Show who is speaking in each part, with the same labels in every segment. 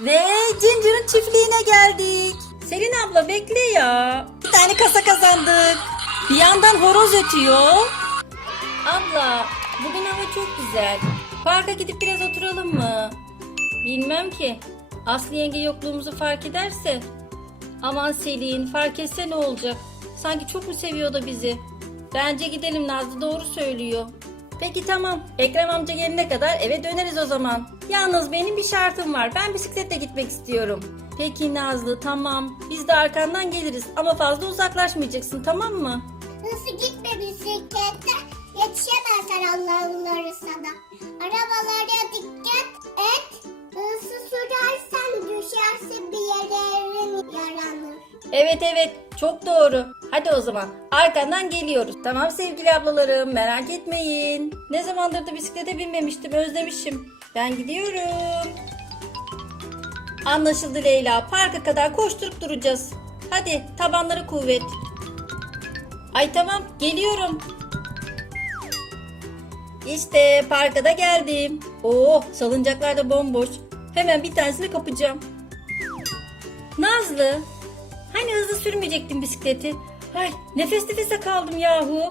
Speaker 1: Ve Ginger'ın çiftliğine geldik. Selin abla bekle ya. Bir tane kasa kazandık. Bir yandan horoz ötüyor. Abla bugün hava çok güzel. Parka gidip biraz oturalım mı? Bilmem ki. Aslı yenge yokluğumuzu fark ederse. Aman Selin fark etse ne olacak? Sanki çok mu seviyor da bizi? Bence gidelim Nazlı doğru söylüyor. Peki tamam. Ekrem amca gelene kadar eve döneriz o zaman. Yalnız benim bir şartım var. Ben bisikletle gitmek istiyorum. Peki Nazlı tamam. Biz de arkandan geliriz ama fazla uzaklaşmayacaksın tamam mı?
Speaker 2: Hızlı gitme bisiklette. Yetişemezler Allah'ın sana. Arabalara dikkat et. Hızlı sürersen düşerse bir yerin yaranır.
Speaker 1: Evet evet çok doğru. Hadi o zaman arkandan geliyoruz. Tamam sevgili ablalarım merak etmeyin. Ne zamandır da bisiklete binmemiştim özlemişim. Ben gidiyorum. Anlaşıldı Leyla. Parka kadar koşturup duracağız. Hadi tabanları kuvvet. Ay tamam geliyorum. İşte parka da geldim. Oo salıncaklar da bomboş. Hemen bir tanesini kapacağım. Nazlı Hani hızlı sürmeyecektin bisikleti? Ay nefes nefese kaldım yahu.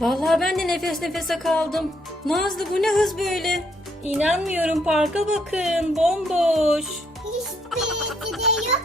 Speaker 1: Vallahi ben de nefes nefese kaldım. Nazlı bu ne hız böyle? İnanmıyorum parka bakın bomboş.
Speaker 2: Yok.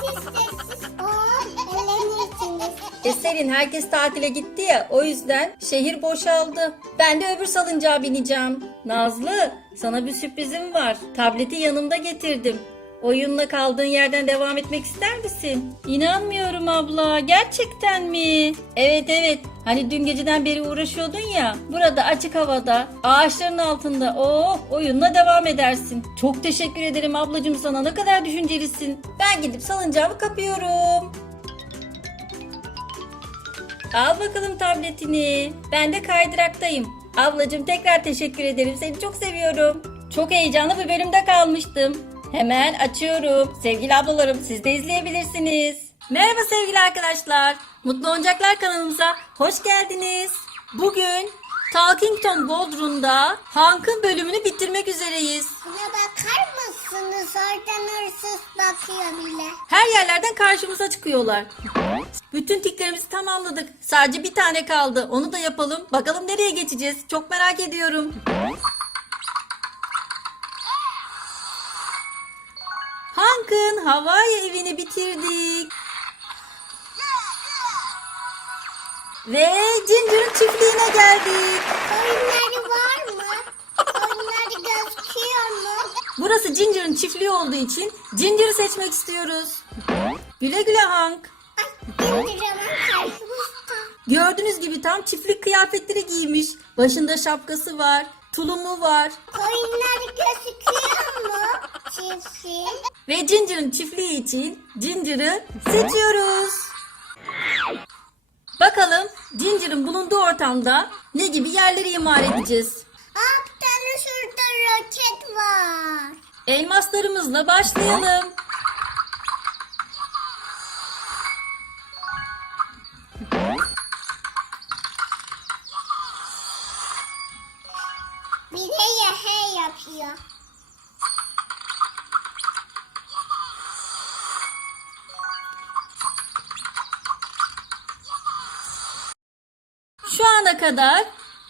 Speaker 2: Sessiz sessiz. Oo, eğlenirsiniz.
Speaker 1: Eselin herkes tatile gitti ya o yüzden şehir boşaldı. Ben de öbür salıncağa bineceğim. Nazlı sana bir sürprizim var. Tableti yanımda getirdim. Oyunla kaldığın yerden devam etmek ister misin? İnanmıyorum abla. Gerçekten mi? Evet evet. Hani dün geceden beri uğraşıyordun ya. Burada açık havada, ağaçların altında. Oh, oyunla devam edersin. Çok teşekkür ederim ablacığım sana. Ne kadar düşüncelisin. Ben gidip salıncağımı kapıyorum. Al bakalım tabletini. Ben de kaydıraktayım. Ablacığım tekrar teşekkür ederim. Seni çok seviyorum. Çok heyecanlı bir bölümde kalmıştım. Hemen açıyorum. Sevgili ablalarım siz de izleyebilirsiniz. Merhaba sevgili arkadaşlar. Mutlu Oyuncaklar kanalımıza hoş geldiniz. Bugün Talkington Bodrum'da Hank'ın bölümünü bitirmek üzereyiz.
Speaker 2: Buna bakar mısınız? Oradan hırsız bakıyor bile.
Speaker 1: Her yerlerden karşımıza çıkıyorlar. Bütün tiklerimizi tamamladık. Sadece bir tane kaldı. Onu da yapalım. Bakalım nereye geçeceğiz? Çok merak ediyorum. Hank'ın Hawaii evini bitirdik. Ve Ginger'ın çiftliğine geldik.
Speaker 2: Koyunları var mı? Koyunları gözüküyor mu?
Speaker 1: Burası Ginger'ın çiftliği olduğu için Ginger'ı seçmek istiyoruz. Güle güle Hank.
Speaker 2: Ay, karşımızda.
Speaker 1: Gördüğünüz gibi tam çiftlik kıyafetleri giymiş. Başında şapkası var, tulumu var.
Speaker 2: Koyunları gözüküyor mu? Çiftçi.
Speaker 1: Ve Ginger'ın çiftliği için Ginger'ı seçiyoruz. Bakalım Ginger'ın bulunduğu ortamda ne gibi yerleri imar edeceğiz.
Speaker 2: Aa bir tane şurada roket var.
Speaker 1: Elmaslarımızla başlayalım. Şu ana kadar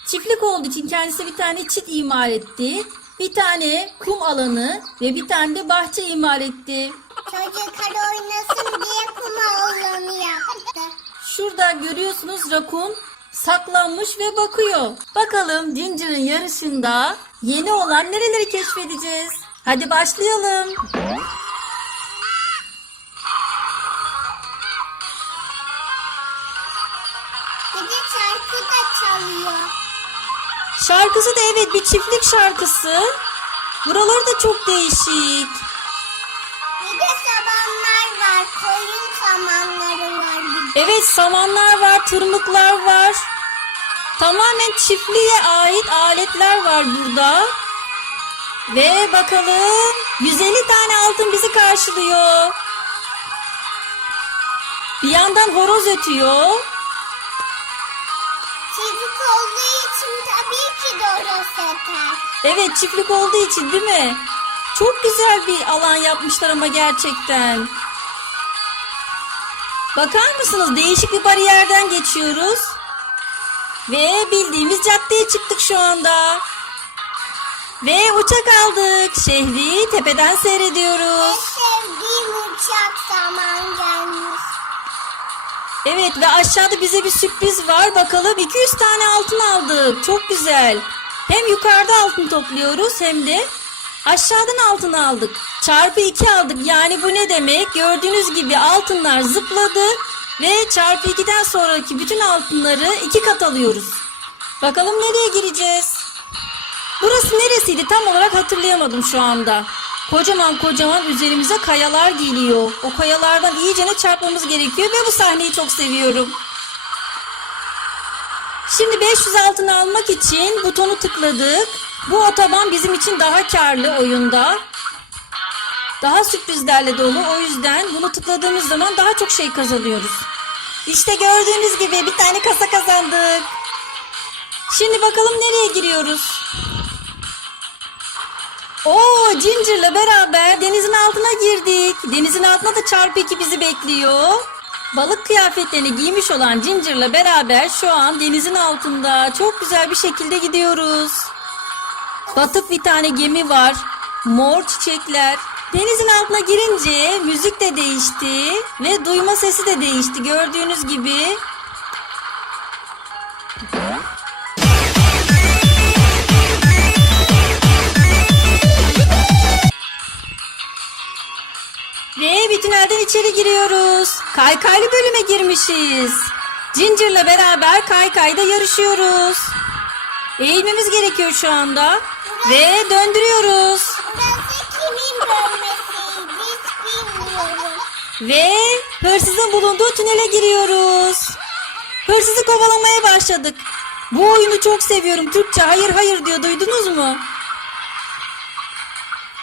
Speaker 1: çiftlik olduğu için kendisi bir tane çit imar etti. Bir tane kum alanı ve bir tane de bahçe imar etti.
Speaker 2: Çocuklar oynasın diye kuma olanı yaptı.
Speaker 1: Şurada görüyorsunuz rakun saklanmış ve bakıyor. Bakalım Ginger'ın yarışında yeni olan nereleri keşfedeceğiz? Hadi başlayalım.
Speaker 2: Bir de da çalıyor.
Speaker 1: Şarkısı da evet bir çiftlik şarkısı. Buraları da çok değişik.
Speaker 2: Bir de samanlar var. Koyun samanları var.
Speaker 1: Evet samanlar var, tırmıklar var. Tamamen çiftliğe ait aletler var burada. Ve bakalım 150 tane altın bizi karşılıyor. Bir yandan horoz ötüyor.
Speaker 2: İçin tabii ki de orası yeter.
Speaker 1: Evet çiftlik olduğu için değil mi? Çok güzel bir alan yapmışlar ama gerçekten. Bakar mısınız? Değişik bir bariyerden geçiyoruz. Ve bildiğimiz caddeye çıktık şu anda. Ve uçak aldık. Şehri tepeden
Speaker 2: En
Speaker 1: seyrediyoruz.
Speaker 2: sevdiğim uçak zaman gelmiş.
Speaker 1: Evet ve aşağıda bize bir sürpriz var. Bakalım 200 tane altın aldık. Çok güzel. Hem yukarıda altın topluyoruz hem de aşağıdan altın aldık. Çarpı 2 aldık. Yani bu ne demek? Gördüğünüz gibi altınlar zıpladı ve çarpı 2'den sonraki bütün altınları iki kat alıyoruz. Bakalım nereye gireceğiz? Burası neresiydi tam olarak hatırlayamadım şu anda. Kocaman kocaman üzerimize kayalar geliyor. O kayalardan iyicene çarpmamız gerekiyor ve bu sahneyi çok seviyorum. Şimdi 500 altın almak için butonu tıkladık. Bu otoban bizim için daha karlı oyunda. Daha sürprizlerle dolu. O yüzden bunu tıkladığımız zaman daha çok şey kazanıyoruz. İşte gördüğünüz gibi bir tane kasa kazandık. Şimdi bakalım nereye giriyoruz? Oo Ginger'la beraber denizin altına girdik. Denizin altında da çarpı bizi bekliyor. Balık kıyafetlerini giymiş olan Ginger'la beraber şu an denizin altında çok güzel bir şekilde gidiyoruz. Batık bir tane gemi var. Mor çiçekler. Denizin altına girince müzik de değişti ve duyma sesi de değişti gördüğünüz gibi. Tünelden içeri giriyoruz. Kaykaylı bölüme girmişiz. Ginger'la beraber kaykayda yarışıyoruz. Eğilmemiz gerekiyor şu anda. Ve döndürüyoruz. Ve hırsızın bulunduğu tünele giriyoruz. Hırsızı kovalamaya başladık. Bu oyunu çok seviyorum. Türkçe hayır hayır diyor. Duydunuz mu?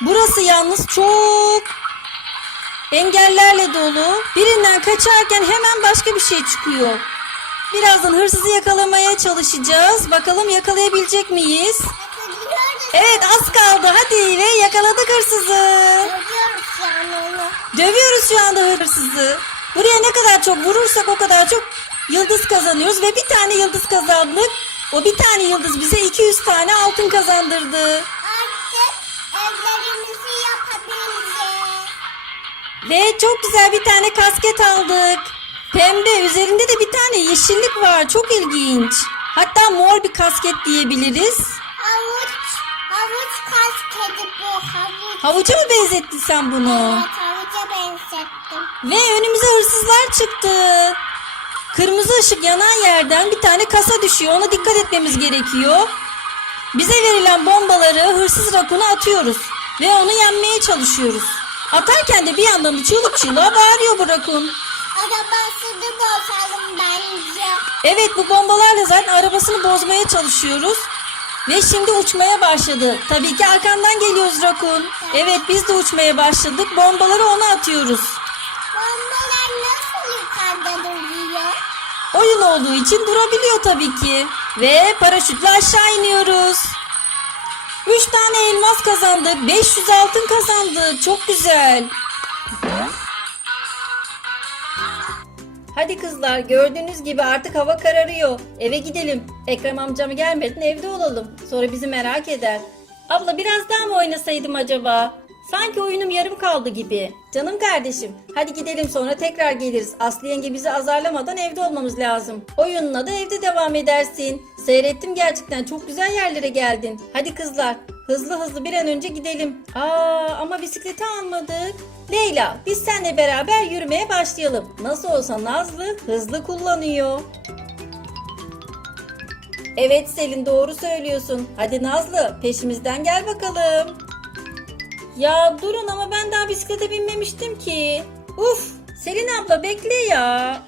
Speaker 1: Burası yalnız çok engellerle dolu. Birinden kaçarken hemen başka bir şey çıkıyor. Birazdan hırsızı yakalamaya çalışacağız. Bakalım yakalayabilecek miyiz? Evet az kaldı. Hadi ve yakaladık hırsızı. Dövüyoruz şu anda hırsızı. Buraya ne kadar çok vurursak o kadar çok yıldız kazanıyoruz ve bir tane yıldız kazandık. O bir tane yıldız bize 200 tane altın kazandırdı.
Speaker 2: Artık yapabileceğiz.
Speaker 1: Ve çok güzel bir tane kasket aldık. Pembe üzerinde de bir tane yeşillik var. Çok ilginç. Hatta mor bir kasket diyebiliriz.
Speaker 2: Havuç, havuç kaskedi bu havuç.
Speaker 1: Havuca mı benzettin sen bunu?
Speaker 2: Evet havuca benzettim.
Speaker 1: Ve önümüze hırsızlar çıktı. Kırmızı ışık yanan yerden bir tane kasa düşüyor. Ona dikkat etmemiz gerekiyor. Bize verilen bombaları hırsız rakuna atıyoruz. Ve onu yenmeye çalışıyoruz. Atarken de bir yandan da çığlık çığlığa bağırıyor bu rakun.
Speaker 2: Arabasını bozalım bence.
Speaker 1: Evet bu bombalarla zaten arabasını bozmaya çalışıyoruz. Ve şimdi uçmaya başladı. Tabii ki arkandan geliyoruz rakun. Evet biz de uçmaya başladık. Bombaları ona atıyoruz.
Speaker 2: Bombalar nasıl yukarıda duruyor?
Speaker 1: Oyun olduğu için durabiliyor tabii ki. Ve paraşütle aşağı iniyoruz. 3 tane elmas kazandık. 500 altın kazandık. Çok güzel. Hadi kızlar gördüğünüz gibi artık hava kararıyor. Eve gidelim. Ekrem amcam gelmeden evde olalım. Sonra bizi merak eder. Abla biraz daha mı oynasaydım acaba? Sanki oyunum yarım kaldı gibi. Canım kardeşim, hadi gidelim sonra tekrar geliriz. Aslı yenge bizi azarlamadan evde olmamız lazım. Oyununa da evde devam edersin. Seyrettim gerçekten çok güzel yerlere geldin. Hadi kızlar, hızlı hızlı bir an önce gidelim. Aa ama bisikleti almadık. Leyla, biz seninle beraber yürümeye başlayalım. Nasıl olsa Nazlı hızlı kullanıyor. Evet Selin doğru söylüyorsun. Hadi Nazlı peşimizden gel bakalım. Ya durun ama ben daha bisiklete binmemiştim ki. Uf Selin abla bekle ya.